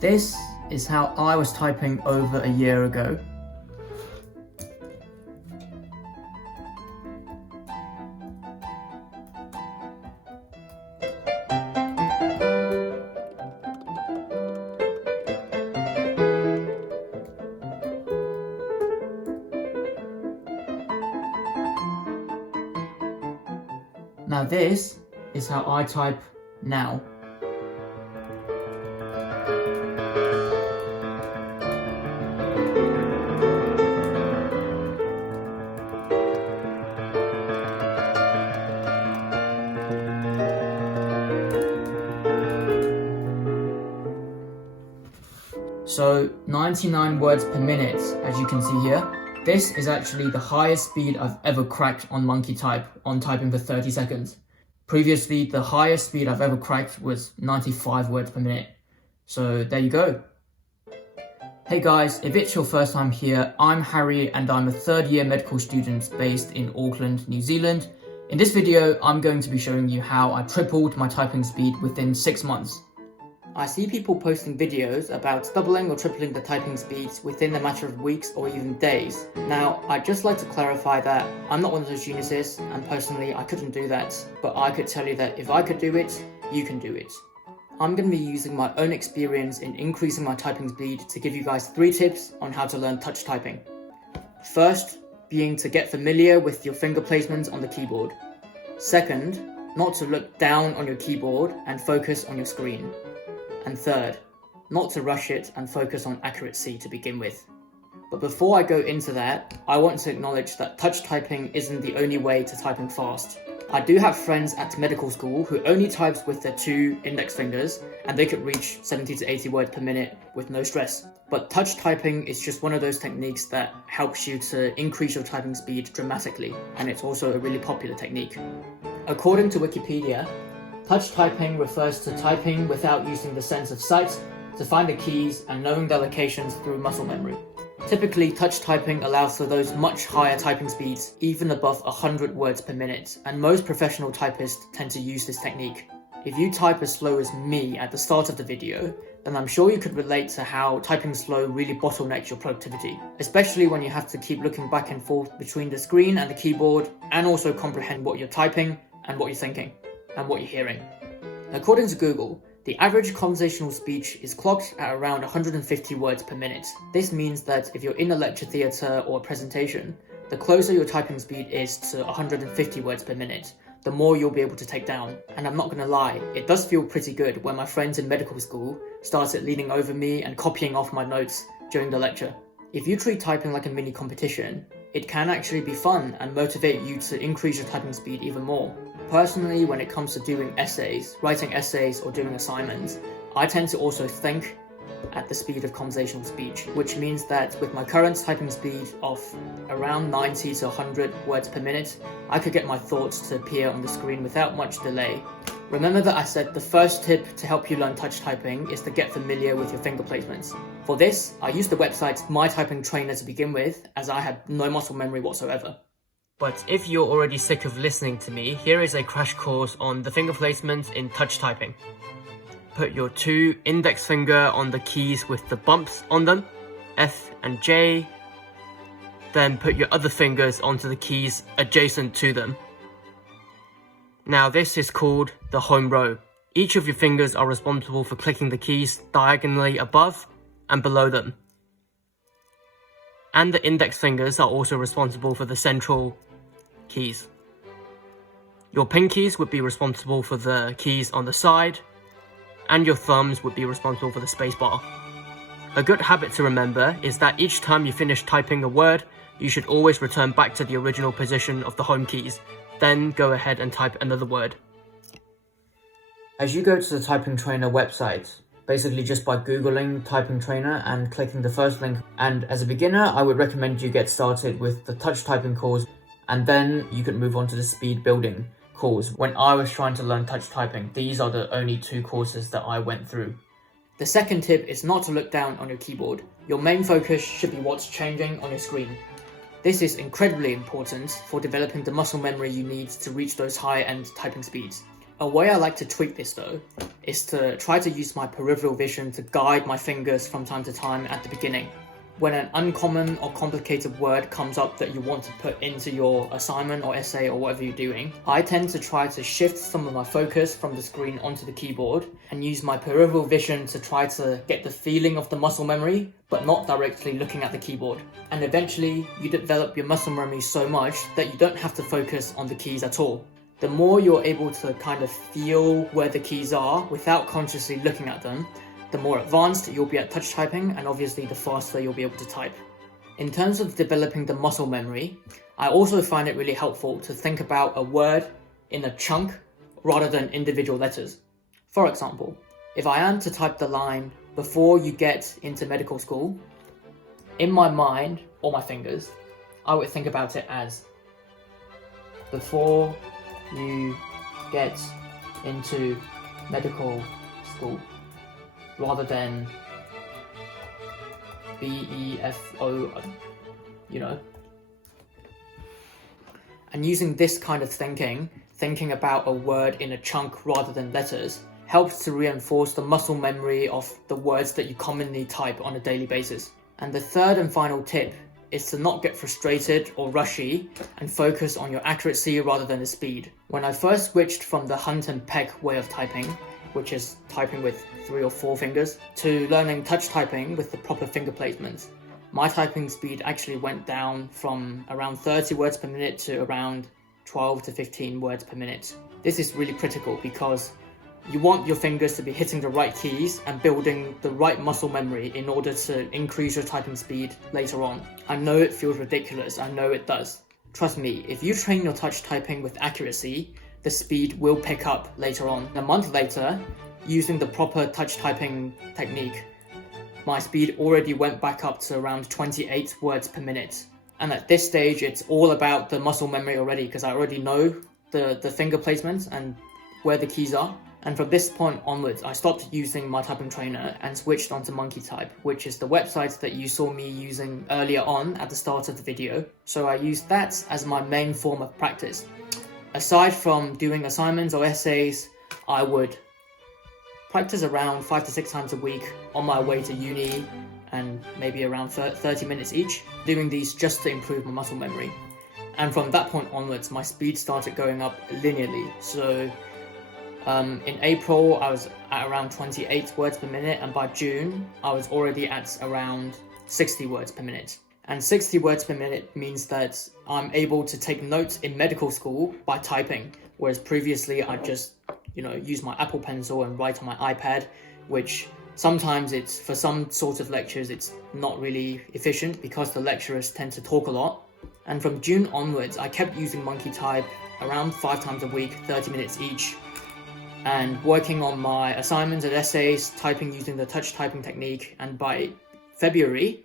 This is how I was typing over a year ago. Now this is how I type now. So 99 words per minute, as you can see here. This is actually the highest speed I've ever cracked on Monkey Type on typing for 30 seconds. Previously, the highest speed I've ever cracked was 95 words per minute. So there you go. Hey guys, if it's your first time here, I'm Harry and I'm a third year medical student based in Auckland, New Zealand. In this video, I'm going to be showing you how I tripled my typing speed within 6 months. I see people posting videos about doubling or tripling the typing speeds within a matter of weeks or even days. Now, I'd just like to clarify that I'm not one of those geniuses, and personally I couldn't do that, but I could tell you that if I could do it, you can do it. I'm going to be using my own experience in increasing my typing speed to give you guys 3 tips on how to learn touch typing. First, being to get familiar with your finger placements on the keyboard. Second, not to look down on your keyboard and focus on your screen. And third, not to rush it and focus on accuracy to begin with. But before I go into that, I want to acknowledge that touch typing isn't the only way to typing fast. I do have friends at medical school who only types with their 2 index fingers and they could reach 70 to 80 words per minute with no stress. But touch typing is just one of those techniques that helps you to increase your typing speed dramatically, and it's also a really popular technique. According to Wikipedia, touch typing refers to typing without using the sense of sight to find the keys and knowing their locations through muscle memory. Typically, touch typing allows for those much higher typing speeds, even above 100 words per minute, and most professional typists tend to use this technique. If you type as slow as me at the start of the video, then I'm sure you could relate to how typing slow really bottlenecks your productivity, especially when you have to keep looking back and forth between the screen and the keyboard, and also comprehend what you're typing and what you're thinking and what you're hearing. According to Google, the average conversational speech is clocked at around 150 words per minute. This means that if you're in a lecture theatre or a presentation, the closer your typing speed is to 150 words per minute, the more you'll be able to take down. And I'm not gonna lie, it does feel pretty good when my friends in medical school started leaning over me and copying off my notes during the lecture. If you treat typing like a mini competition, it can actually be fun and motivate you to increase your typing speed even more. Personally, when it comes to doing essays, writing essays or doing assignments, I tend to also think at the speed of conversational speech, which means that with my current typing speed of around 90 to 100 words per minute, I could get my thoughts to appear on the screen without much delay. Remember that I said the first tip to help you learn touch typing is to get familiar with your finger placements. For this, I used the website My Typing Trainer to begin with, as I had no muscle memory whatsoever. But if you're already sick of listening to me, here is a crash course on the finger placement in touch typing. Put your 2 index finger on the keys with the bumps on them, F and J. Then put your other fingers onto the keys adjacent to them. Now this is called the home row. Each of your fingers are responsible for clicking the keys diagonally above and below them. And the index fingers are also responsible for the central keys. Your pinkies would be responsible for the keys on the side, and your thumbs would be responsible for the spacebar. A good habit to remember is that each time you finish typing a word, you should always return back to the original position of the home keys, then go ahead and type another word. As you go to the Typing Trainer website, basically just by Googling Typing Trainer and clicking the first link, and as a beginner, I would recommend you get started with the touch typing course, and then you can move on to the speed building course. When I was trying to learn touch typing, these are the only 2 courses that I went through. The second tip is not to look down on your keyboard. Your main focus should be what's changing on your screen. This is incredibly important for developing the muscle memory you need to reach those high-end typing speeds. A way I like to tweak this though is to try to use my peripheral vision to guide my fingers from time to time at the beginning. When an uncommon or complicated word comes up that you want to put into your assignment or essay or whatever you're doing, I tend to try to shift some of my focus from the screen onto the keyboard and use my peripheral vision to try to get the feeling of the muscle memory, but not directly looking at the keyboard. And eventually, you develop your muscle memory so much that you don't have to focus on the keys at all. The more you're able to kind of feel where the keys are without consciously looking at them, the more advanced you'll be at touch typing, and obviously the faster you'll be able to type. In terms of developing the muscle memory, I also find it really helpful to think about a word in a chunk rather than individual letters. For example, if I am to type the line, "before you get into medical school," in my mind or my fingers, I would think about it as "before you get into medical school," rather than BEFO, And using this kind of thinking about a word in a chunk rather than letters, helps to reinforce the muscle memory of the words that you commonly type on a daily basis. And the third and final tip is to not get frustrated or rushy and focus on your accuracy rather than the speed. When I first switched from the hunt and peck way of typing, which is typing with 3 or 4 fingers, to learning touch typing with the proper finger placements, my typing speed actually went down from around 30 words per minute to around 12 to 15 words per minute. This is really critical because you want your fingers to be hitting the right keys and building the right muscle memory in order to increase your typing speed later on. I know it feels ridiculous, I know it does. Trust me, if you train your touch typing with accuracy, the speed will pick up later on. A month later, using the proper touch typing technique, my speed already went back up to around 28 words per minute. And at this stage, it's all about the muscle memory already, because I already know the finger placements and where the keys are. And from this point onwards, I stopped using my typing trainer and switched onto MonkeyType, which is the website that you saw me using earlier on at the start of the video. So I used that as my main form of practice. Aside from doing assignments or essays, I would practice around 5 to 6 times a week on my way to uni, and maybe around 30 minutes each, doing these just to improve my muscle memory. And from that point onwards, my speed started going up linearly. So in April, I was at around 28 words per minute, and by June, I was already at around 60 words per minute. And 60 words per minute means that I'm able to take notes in medical school by typing, whereas previously I just, use my Apple Pencil and write on my iPad, which sometimes for some sort of lectures, it's not really efficient because the lecturers tend to talk a lot. And from June onwards, I kept using MonkeyType around 5 times a week, 30 minutes each, and working on my assignments and essays, typing using the touch typing technique. And by February,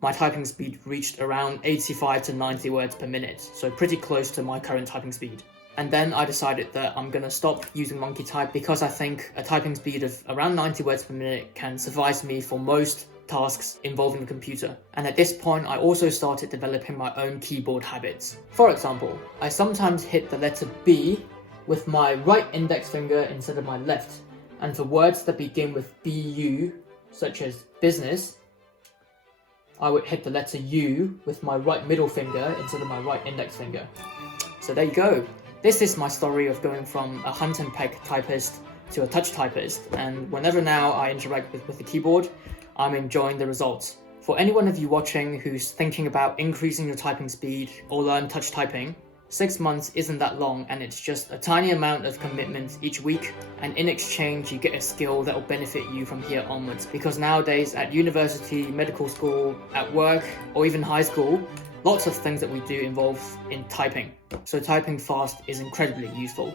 my typing speed reached around 85 to 90 words per minute, so pretty close to my current typing speed. And then I decided that I'm going to stop using MonkeyType because I think a typing speed of around 90 words per minute can suffice me for most tasks involving the computer. And at this point, I also started developing my own keyboard habits. For example, I sometimes hit the letter B with my right index finger instead of my left. And for words that begin with BU, such as business, I would hit the letter U with my right middle finger instead of my right index finger. So there you go. This is my story of going from a hunt and peck typist to a touch typist, and whenever now I interact with the keyboard, I'm enjoying the results. For any one of you watching who's thinking about increasing your typing speed or learn touch typing, 6 months isn't that long, and it's just a tiny amount of commitment each week, and in exchange you get a skill that will benefit you from here onwards. Because nowadays at university, medical school, at work, or even high school, lots of things that we do involve in typing. So typing fast is incredibly useful.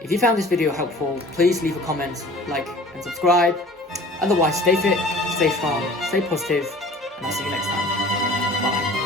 If you found this video helpful, please leave a comment, like and subscribe. Otherwise, stay fit, stay strong, stay positive, and I'll see you next time. Bye.